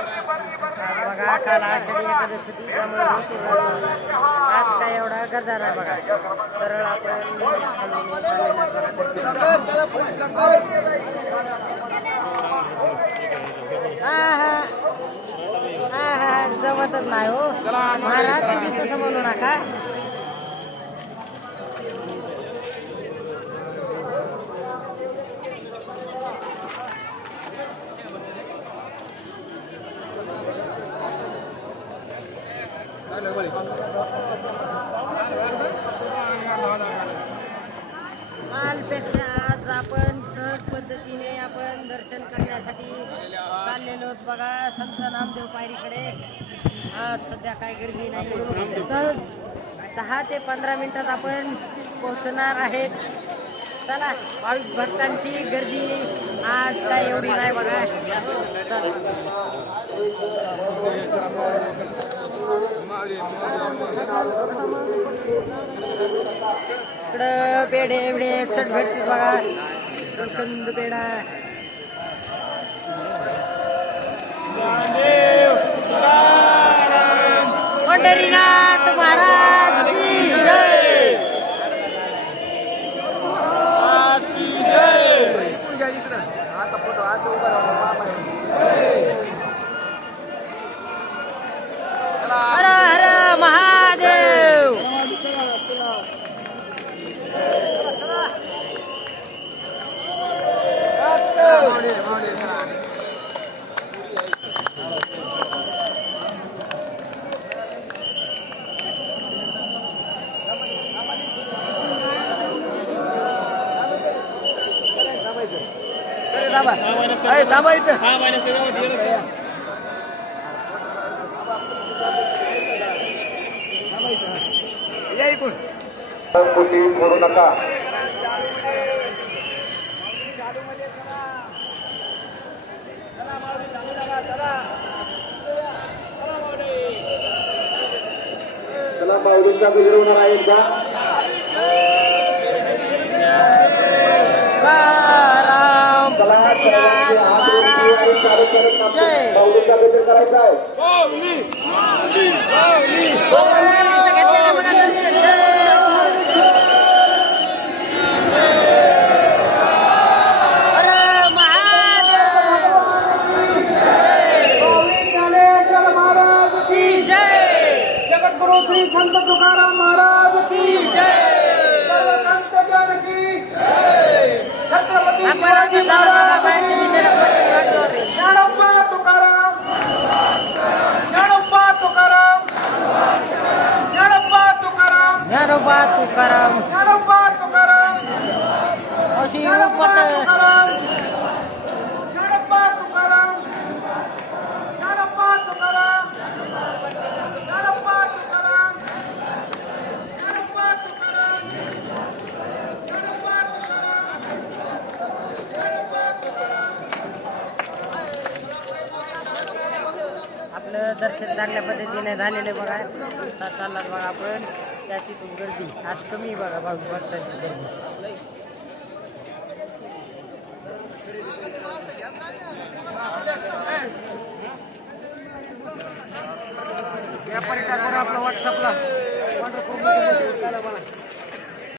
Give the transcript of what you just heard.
बघा काल आषाढी एकादशी होती त्यामुळे आज काय एवढा गदा नाही बघा सरळ आपण जमतच नाही हो महाराज तसं म्हणू नका. कालपेक्षा आज आपण सहज पद्धतीने आपण दर्शन करण्यासाठी चाललेलो आहोत बघा संत नामदेव पायरीकडे. आज सध्या काय गर्दी नाही, सहज 10 ते 15 मिनिटात आपण पोहोचणार आहेत. चला भाविक भक्तांची गर्दी आज काय एवढी नाही बघा. इकडं पेढे एवढे चट भेटते बघा कंद पेढा. पंढरीनाथ महाराज की जय. हर हर महादेव. थांबा इथं या इकडून करू नका. चला माऊलींचा गजर होणार आहे एकदा. माऊलींचा गजर करायचा आहे. संत तुकाराम महाराज की जय. संत जानकी छत्रपती शिवाजी महाराज ज्ञानोबा तुकाराम ज्ञानोबा तुकाराम ज्ञानोबा तुकाराम ज्ञानोबा तुकाराम ज्ञानोबा तुकाराम अशी ज्ञानोबा तुकाराम ज्ञानोबा तुकाराम ज्ञानोबा तुकाराम ज्ञानोबा तुकाराम ज्ञानोबा तुकाराम ज्ञानोबा तुकाराम. आपलं दर्शन चांगल्या पद्धतीने झालेले बघा. चालला बघा आपण त्याची गर्दी आज कमी बघा भाविक भक्तांची गर्दी. व्यापारी टाका आपला व्हॉट्सअपला.